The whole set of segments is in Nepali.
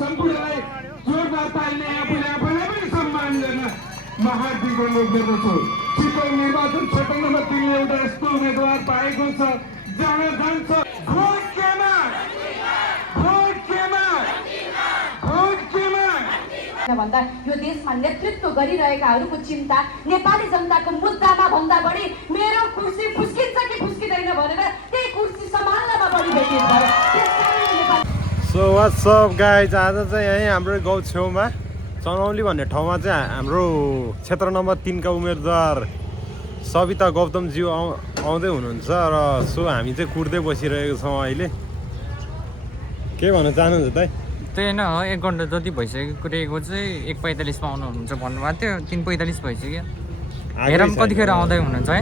सम्पूर्णलाई जोरदार तालीले आफूलाई पनि सम्मान गर्न म हार्दिक अनुरोध गर्दछु। चितवन निर्वाचन क्षेत्र नम्बर 3 ले एउटा यस्तो उम्मेदवार पाएको छ जहाँ जान्छ भोट केमा भोट केमा भोट केमा भन्दा यो देशमा नेतृत्व गरिरहेकाहरूको चिन्ता नेपाली जनताको मुद्दामा भन्दा बढी मेरो कुर्सी फुस्किन्छ कि फुस्किँदैन भनेर त्यही कुर्सी सम्हाल्नमा बढी भेटिन्छ। सो व्हाट्स अप गाइज, आज चाहिँ यहीँ हाम्रो गाउँ छेउमा चनौली भन्ने ठाउँमा चाहिँ हाम्रो क्षेत्र नम्बर 3 का उम्मेदवार सविता गौतमज्यू आउँदै हुनुहुन्छ र सो हामी चाहिँ कुर्दै बसिरहेको छौँ। अहिले के भन्न चाहनुहुन्छ त? त्यही नै हो, 1 घन्टा जति भइसक्यो कुरेको चाहिँ 1:45 मा आउनुहुन्छ भन्नुभएको थियो, 3:45 भइसक्यो। हेरौँ कतिखेर आउँदै हुनुहुन्छ है।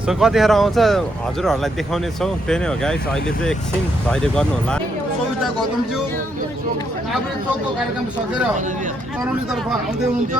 सो कतिखेर आउँछ हजुरहरूलाई देखाउने छौँ। त्यही नै हो गाइस, अहिले चाहिँ एकछिन धैर्य गर्नु होला। सविता गौतमज्यू आफ्नो चौकको कार्यक्रम सकेर चरौलीतर्फ आउँदै हुनुहुन्छ।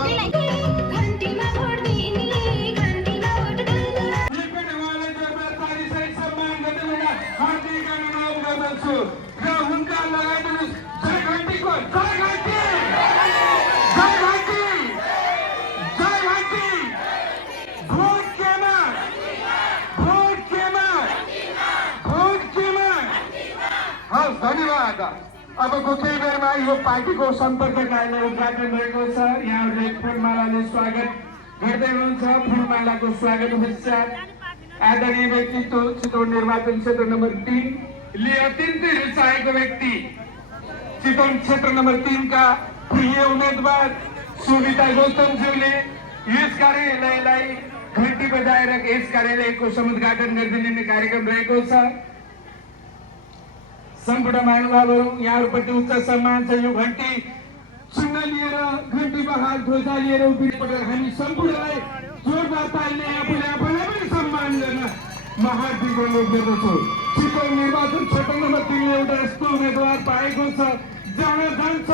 धन्यवाद। अबको केही बेरमा यो पार्टीको सम्पर्क कार्यालय उद्घाटन भएको छ। यहाँहरूले फुलमालाले स्वागत गर्दै हुनुहुन्छ। फुलमालाको स्वागत पश्चात आदरणीय व्यक्तित्व चितवन निर्वाचन क्षेत्र नम्बर 3 ले अत्यन्तै रुचाएको व्यक्ति चितवन क्षेत्र नम्बर 3 का प्रिय उम्मेदवार सविता गौतमज्यूले यस कार्यालयलाई घण्टी बजाएर यस कार्यालयको समुद्घाटन गरिदिने कार्यक्रम रहेको छ। सम्पूर्ण महानुभावहरू यहाँहरूप्रति उच्च सम्मान छ। यो घण्टी चिन्ह लिएर घण्टी बहाल ध्वजा लिएर उभिएर हामी सम्पूर्णलाई जोरदार तालीले आफूलाई पनि सम्मान गर्न म हार्दिक अनुरोध गर्दछु। चितवन निर्वाचन क्षेत्र नम्बर 3 ले एउटा यस्तो उम्मेदवार पाएको छ जहाँ जान्छ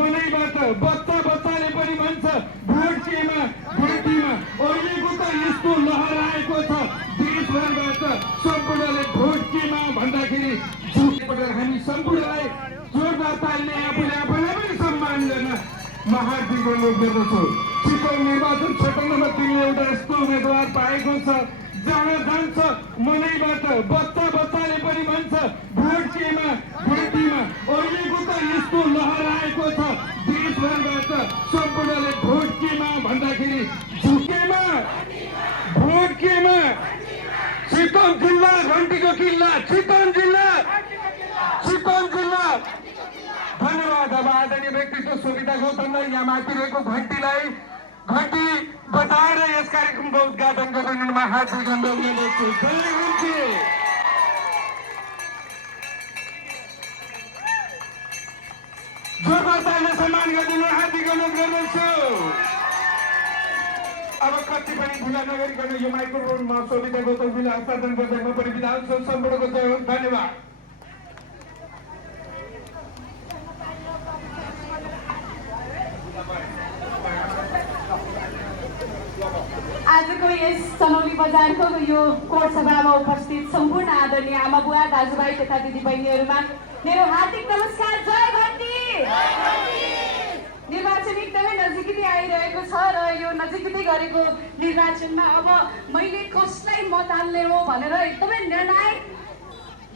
मनैबाट बच्चा बच्चाले पनि भन्छ भोट केमा भोटीमा। अहिलेको त यस्तो लहर आएको छ देशभरबाट सम्पूर्णले भोट केमा भन्दाखेरि हामी सम्पूर्णलाई जोरदार तालीले आफूलाई पनि सम्मान गर्न म हार्दिक अनुरोध गर्दछु। चितवन निर्वाचन क्षेत्र नम्बर 3 ले एउटा यस्तो उम्मेदवार पाएको छ जहाँ जान्छ मनैबाट बच्चा बच्चाले पनि भन्छ भोट केमा भोटीमा। अहिलेको त यस्तो लहर आएको छ देशभरबाट सम्पूर्णले भोट केमा भन्दाखेरि झुकेमा भोट केमा। चितवन जिल्ला घण्टीको किल्ला, चितवन जिल्ला, चितवन जिल्ला। धन्यवाद। अब आदरणीय व्यक्तित्व सविता गौतमलाई यहाँ माथि रहेको घण्टी बजाएर यस कार्यक्रमको उद्घाटन गर्नमा हार्दिक अनुरोध गर्दछु। जोरदार तालीले सम्मान गरिदिनु हार्दिक अनुरोध गर्दछु। अब कति पनि ढिला नगरिकन यो माइक्रोफोन म सविता गौतमजीलाई हस्तान्तरण गर्दै म पनि बिदा हुन्छु। सम्पूर्णको जय होस्। धन्यवाद। आजको यस चनौली बजारको यो कोट सभामा उपस्थित सम्पूर्ण आदरणीय आमा बुवा दाजुभाइ तथा दिदीबहिनीहरूमा मेरो हार्दिक नमस्कार। जय घण्टी। निर्वाचन एकदमै नजिकै आइरहेको छ र यो नजिकै गरेको निर्वाचनमा अब मैले कसलाई मत हाल्ने हो भनेर एकदमै निर्णायक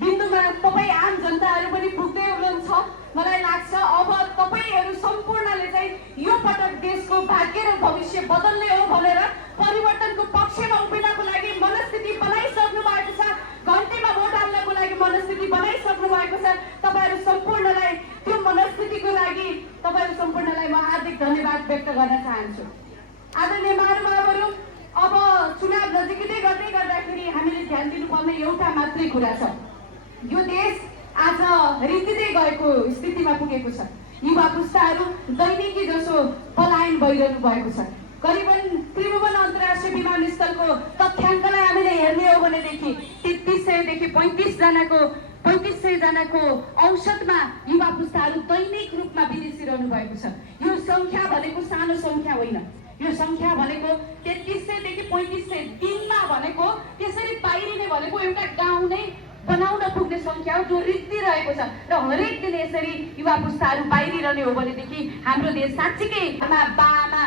बिन्दुमा तपाईँ आम जनताहरू पनि पुग्दै हुनुहुन्छ। मलाई लाग्छ अब तपाईँहरू सम्पूर्णले चाहिँ यो पटक देशको भाग्य र भविष्य बदल्ने हो भनेर परिवर्तनको पक्षमा उभिनको लागि मनस्थिति बनाइसक्नु भएको छ। घण्टीमा भोट हाल्नको लागि मनस्थिति बनाइसक्नु भएको छ। तपाईँहरू सम्पूर्णलाई त्यो मनस्थितिको लागि तपाईँहरू सम्पूर्णलाई म हार्दिक धन्यवाद व्यक्त गर्न चाहन्छु। आदरणीय महानुभावहरू, अब चुनाव नजिकै गर्दै गर्दाखेरि हामीले ध्यान दिनुपर्ने एउटा मात्रै कुरा छ। यो देश आज रित्तिँदै गएको स्थितिमा पुगेको छ। युवा पुस्ताहरू दैनिकी जसो पलायन भइरहनु भएको छ। करिबन त्रिभुवन अन्तर्राष्ट्रिय विमानस्थलको तथ्याङ्कलाई हामीले हेर्ने हो भनेदेखि 3300 देखि 3500 जनाको औसतमा युवा पुस्ताहरू दैनिक रूपमा विदेशिरहनु भएको छ। यो संख्या भनेको सानो संख्या होइन। यो संख्या भनेको 3300 देखि 3500 दिनमा भनेको त्यसरी बाहिरिने भनेको एउटा गाउँ नै बनाउन पुग्ने सङ्ख्या हो जो रित्तिरहेको छ र हरेक दिन यसरी युवा पुस्ताहरू बाहिरिरहने हो भनेदेखि हाम्रो देश साँच्चीकै बाआमा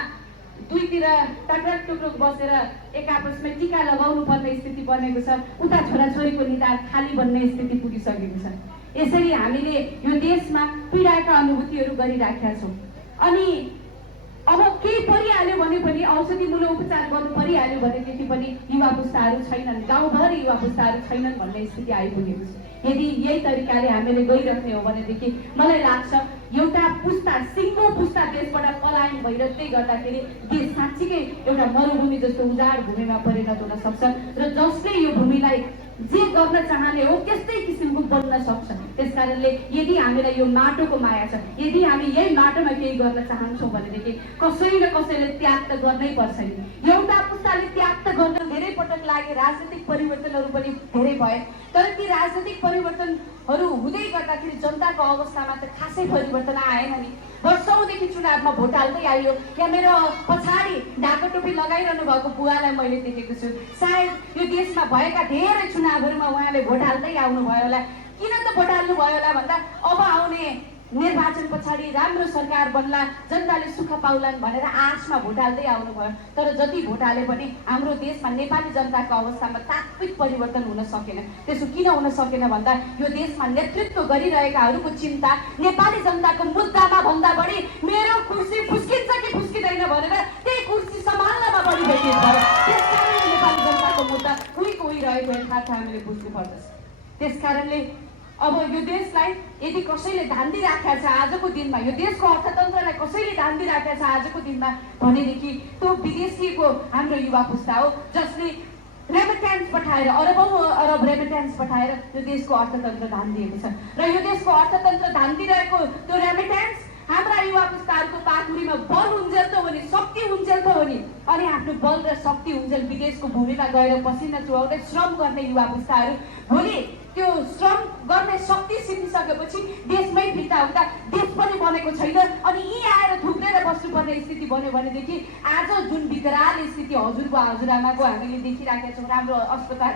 दुईतिर टक्रक टुक्रुक बसेर एक आपसमा टिका लगाउनु पर्ने स्थिति बनेको छ। उता छोराछोरीको निधार खाली बन्ने स्थिति पुगिसकेको छ। यसरी हामीले यो देशमा पीडाका अनुभूतिहरू गरिराखेका छौँ। अनि अब केही परिहाल्यो भने पनि औषधिमूलक उपचार गर्नु परिहाल्यो भनेदेखि पनि युवा पुस्ताहरू छैनन्, गाउँभर युवा पुस्ताहरू छैनन् भन्ने स्थिति आइपुगेको छ। यदि यही तरिकाले हामीले गइराख्ने हो भनेदेखि मलाई लाग्छ एउटा पुस्ता सिङ्गो पुस्ता देशबाट पलायन भइरहँदै गर्दाखेरि देश साँच्चीकै एउटा मरुभूमि जस्तो उजाड भूमिमा परिणत हुन सक्छ र जसले यो भूमिलाई जे गर्न चाहने हो त्यस्तै किसिमको बन्न सक्छ। त्यसकारणले यदि हामीलाई यो माटोको माया छ, यदि हामी यही माटोमा केही गर्न चाहन्छौँ भनेदेखि कसै न कसैले त्याग त गर्नै पर्छ नि। एउटा पुस्ताले त्याग त गर्न धेरै पटक लागे, राजनीतिक परिवर्तनहरू पनि धेरै भए, तर ती राजनीतिक परिवर्तनहरू हुँदै गर्दाखेरि जनताको अवस्थामा त खासै परिवर्तन आएन नि। वर्षौँदेखि चुनावमा भोट हाल्दै आइयो। यहाँ मेरो पछाडि ढाका टोपी लगाइरहनु भएको बुवालाई मैले देखेको छु। सायद यो देशमा भएका धेरै चुनावहरूमा उहाँले भोट हाल्दै आउनुभयो होला। किन त भोट हाल्नुभयो होला भन्दा अब आउने निर्वाचन पछाडि राम्रो सरकार बन्ला, जनताले सुख पाउलान् भनेर आशमा भोट हाल्दै आउनुभयो। तर जति भोट हाले पनि हाम्रो देशमा नेपाली जनताको अवस्थामा तात्विक परिवर्तन हुन सकेन। त्यसो किन हुन सकेन भन्दा यो देशमा नेतृत्व गरिरहेकाहरूको चिन्ता नेपाली जनताको मुद्दामा भन्दा बढी मेरो कुर्सी फुस्किन्छ कि फुस्किँदैन भनेर त्यही कुर्सी सम्हाल्नमा बढी भेटिएको भयो। त्यसकारणले नेपाली जनताको मुद्दा उही रहेको यथार्थ हामीले बुझ्नु पर्दछ। त्यसकारणले अब यो देशलाई यदि कसैले धान्दी राखेको छ आजको दिनमा, यो देशको अर्थतन्त्रलाई कसैले धान्दी राखेको छ आजको दिनमा भनेदेखि त्यो विदेशीको हाम्रो युवा पुस्ता हो, जसले रेमिट्यान्स पठाएर अरबौँ अरब रेमिट्यान्स पठाएर यो देशको अर्थतन्त्र धान्दिएको छ। र यो देशको अर्थतन्त्र धान्दिरहेको त्यो रेमिट्यान्स हाम्रा युवा पुस्ताहरूको पाखुरीमा बल उन्जेल त हो नि, शक्ति उन्जेल त हो नि। अनि आफ्नो बल र शक्ति उन्जेल विदेशको भूमिमा गएर पसिना चुहाउँदै श्रम गर्ने युवा पुस्ताहरू भोलि त्यो श्रम गर्ने शक्ति सिद्धिसकेपछि देशमै फिर्ता हुँदा देश पनि बनेको छैन। अनि यी आएर थुक्दै बस्नुपर्ने स्थिति बन्यो भनेदेखि आज जुन विकराल स्थिति हजुरबा हजुरआमाको हामीले देखिराखेका छौँ, राम्रो अस्पताल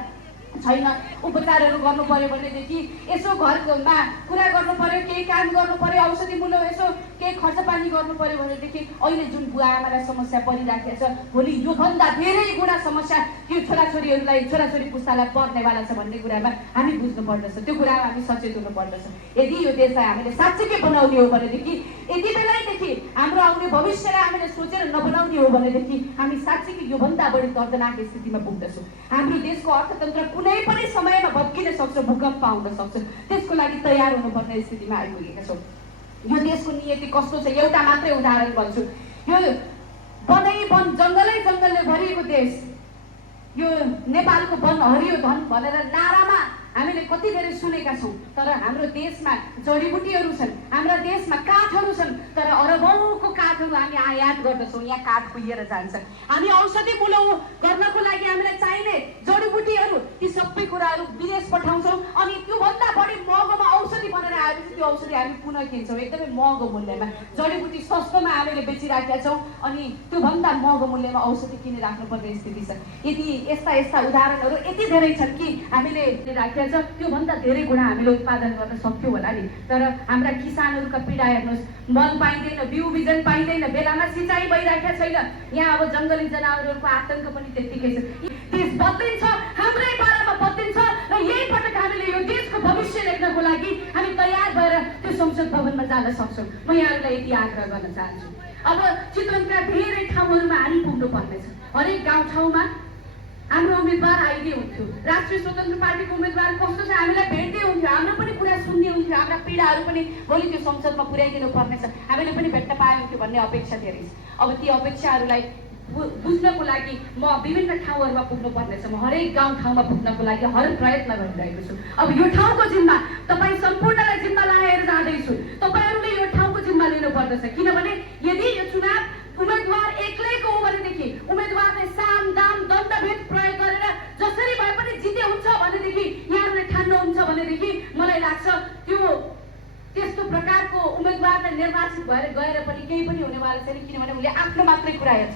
छैन, उपचारहरू गर्नु पर्यो भनेदेखि यसो घरमा कुरा गर्नु पर्यो, केही काम गर्नु पर्यो, औषधिमूलक यसो केही खर्च पानी गर्नु पर्यो भनेदेखि अहिले जुन बुवा आमालाई समस्या परिराखेको छ भोलि योभन्दा धेरै गुणा समस्या त्यो छोराछोरीहरूलाई छोराछोरी पुस्तालाई पर्नेवाला छ भन्ने कुरामा हामी बुझ्नु पर्दछ। त्यो कुरामा हामी सचेत हुनु पर्दछ। यदि यो देशलाई हामीले साँच्चीकै बनाउने हो भनेदेखि यति बेलैदेखि हाम्रो आउने भविष्यलाई हामीले सोचेर नबनाउने हो भनेदेखि हामी साँच्चीकै योभन्दा बढी दर्दनाक स्थितिमा पुग्दछौँ। हाम्रो देशको अर्थतन्त्र कुनै पनि समयमा भत्किन सक्छ, भूकम्प आउन सक्छ। त्यसको लागि तयार हुनुपर्ने स्थितिमा आइपुगेका छौँ। यो देशको नियति कस्तो छ एउटा मात्रै उदाहरण भन्छु। यो वनै वन जङ्गलले भरिएको देश, यो नेपालको वन हरियो धन भनेर नारामा हामीले कति धेरै सुनेका छौँ, तर हाम्रो देशमा जडीबुटीहरू छन्, हाम्रा देशमा काठहरू छन्, तर अरबौँको काठहरू हामी आयात गर्दछौँ। यहाँ काठ कुहिएर जान्छ। हामी औषधिमूलक गर्नको लागि हामीलाई चाहिने जडीबुटीहरू ती सबै कुराहरू विदेश पठाउँछौँ। अनि त्योभन्दा बढी महँगोमा औषधि बनेर आएपछि त्यो औषधि हामी पुनः किन्छौँ एकदमै महँगो मूल्यमा। जडीबुटी सस्तोमा हामीले बेचिराखेका छौँ अनि त्योभन्दा महँगो मूल्यमा औषधि किनिराख्नुपर्ने स्थिति छ। यदि यस्ता उदाहरणहरू यति धेरै छन् कि हामीले राखेका त्योभन्दा धेरै गुणा हामीले उत्पादन गर्न सक्थ्यौँ होला नि। तर हाम्रा किसानहरूका पीडा हेर्नुहोस्, मल पाइँदैन, बिउ बिजन पाइँदैन, बेलामा सिँचाइ भइराखेको छैन। यहाँ अब जङ्गली जनावरहरूको आतङ्क पनि त्यत्तिकै छ। देश बदलिन्छ, हाम्रै पालामा बदलिन्छ र यही पटक हामीले यो देशको भविष्य लेख्नको लागि हामी तयार भएर त्यो संसद भवनमा जान सक्छौँ। म यहाँहरूलाई यति आग्रह गर्न चाहन्छु। अब चितवनका धेरै ठाउँहरूमा हामी पुग्नु पर्नेछ। हरेक गाउँठाउँमा हाम्रो उम्मेदवार आइदिए हुन्थ्यो, राष्ट्रिय स्वतन्त्र पार्टीको उम्मेदवार कस्तो छ हामीलाई भेट्दै हुन्थ्यो, हाम्रो पनि कुरा सुन्ने हुन्थ्यो, हाम्रा पीडाहरू पनि भोलि त्यो संसदमा पुर्याइदिनु पर्नेछ, हामीले पनि भेट्न पाए हुन्थ्यो भन्ने अपेक्षा धेरै छ। अब ती अपेक्षाहरूलाई बुझ्नको लागि म विभिन्न ठाउँहरूमा पुग्नु पर्नेछ। म हरेक गाउँठाउँमा पुग्नको लागि हर प्रयत्न गरिरहेको छु। अब यो ठाउँको जिम्मा तपाईँ सम्पूर्णलाई जिम्मा लाएर जाँदैछु। तपाईँहरूले यो ठाउँको जिम्मा लिनुपर्दछ, किनभने यदि यो चुनाव उम्मेदवार एक्लैको हो भनेदेखि उम्मेदवारले साम दाम दण्डभेद प्रयोग गरेर जसरी भए पनि जिते हुन्छ भनेदेखि यहाँहरूले ठान्नुहुन्छ भनेदेखि मलाई लाग्छ त्यो त्यस्तो प्रकारको उम्मेदवारले निर्वाचित भएर गएर पनि केही पनि हुनेवाला छैन, किनभने उसले आफ्नो मात्रै कुरा हेर्छ।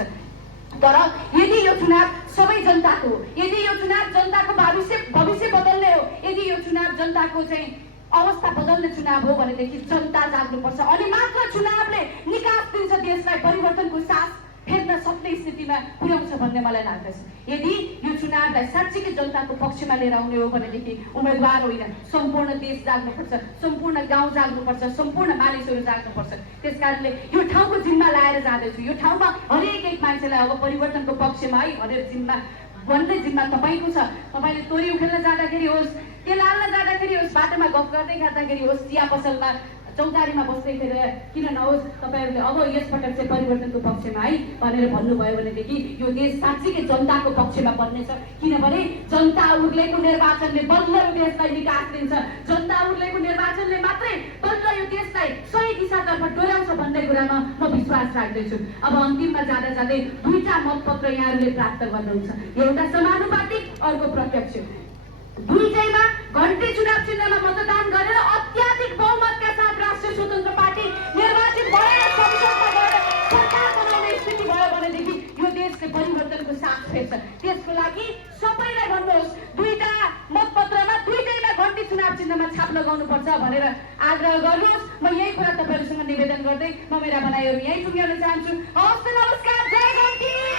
तर यदि यो चुनाव सबै जनताको, यदि यो चुनाव जनताको भविष्य बदल्ने हो, यदि यो चुनाव जनताको चाहिँ अवस्था बदल्ने चुनाव हो भनेदेखि जनता जाग्नुपर्छ अनि मात्र चुनावले निकास दिन्छ, देशलाई परिवर्तनको साथ फेर्न सक्ने स्थितिमा पुर्याउँछ भन्ने मलाई लाग्दछ। यदि यो चुनावलाई साँच्चीकै जनताको पक्षमा लिएर आउने हो भनेदेखि उम्मेदवार होइन, सम्पूर्ण देश जाग्नुपर्छ, सम्पूर्ण गाउँ जाग्नुपर्छ, सम्पूर्ण मानिसहरू जाग्नुपर्छ। त्यस कारणले यो ठाउँको जिम्मा लाएर जाँदैछु। यो ठाउँमा हरेक एक मान्छेलाई अब परिवर्तनको पक्षमा है हरेक जिम्मा भन्ने जिम्मा तपाईँको छ। तपाईँले तोरी उखेल्न जाँदाखेरि होस्, तेल हाल्न जाँदाखेरि होस्, बाटोमा गफ गर्दै गर्दाखेरि होस्, चिया पसलमा चौतारीमा बस्दैखेर किन नहोस्, तपाईँहरूले अब यसपटक चाहिँ परिवर्तनको पक्षमा है भनेर भन्नुभयो भनेदेखि यो देश साँच्चीकै जनताको पक्षमा बन्नेछ। किनभने जनता उर्लेको निर्वाचनले बल्ल यो देशलाई निकास दिन्छ, जनता उर्लेको निर्वाचनले मात्रै बल्ल यो देशलाई सही दिशातर्फ डोर्याउँछ भन्ने कुरामा म विश्वास राख्दछु। अब अन्तिममा जाँदा जाँदै दुईटा मतपत्र यहाँहरूले प्राप्त गर्नुहुन्छ, एउटा समानुपातिक, अर्को प्रत्यक्ष। दुईटैमा घन्टे चुनाव चिन्हमा मतदान गरेर अत्याधिक बहुमतका साथ राष्ट्रिय स्वतन्त्र पार्टी निर्वाचित भएर संसदमा गएर सरकार बनाउने स्थिति भयो भनेदेखि यो देशले परिवर्तनको साथ फेर्छ। त्यसको लागि सबैलाई भन्नुहोस्, दुईटा मतपत्रमा दुईटैमा घन्टे चुनाव चिन्हमा छाप लगाउनुपर्छ भनेर आग्रह गर्नुहोस्। म यही कुरा तपाईँहरूसँग निवेदन गर्दै म मेरा भनाइहरू यहीँ टुङ्ग्याउन चाहन्छु। हवस्, नमस्कार, जय घन्टी।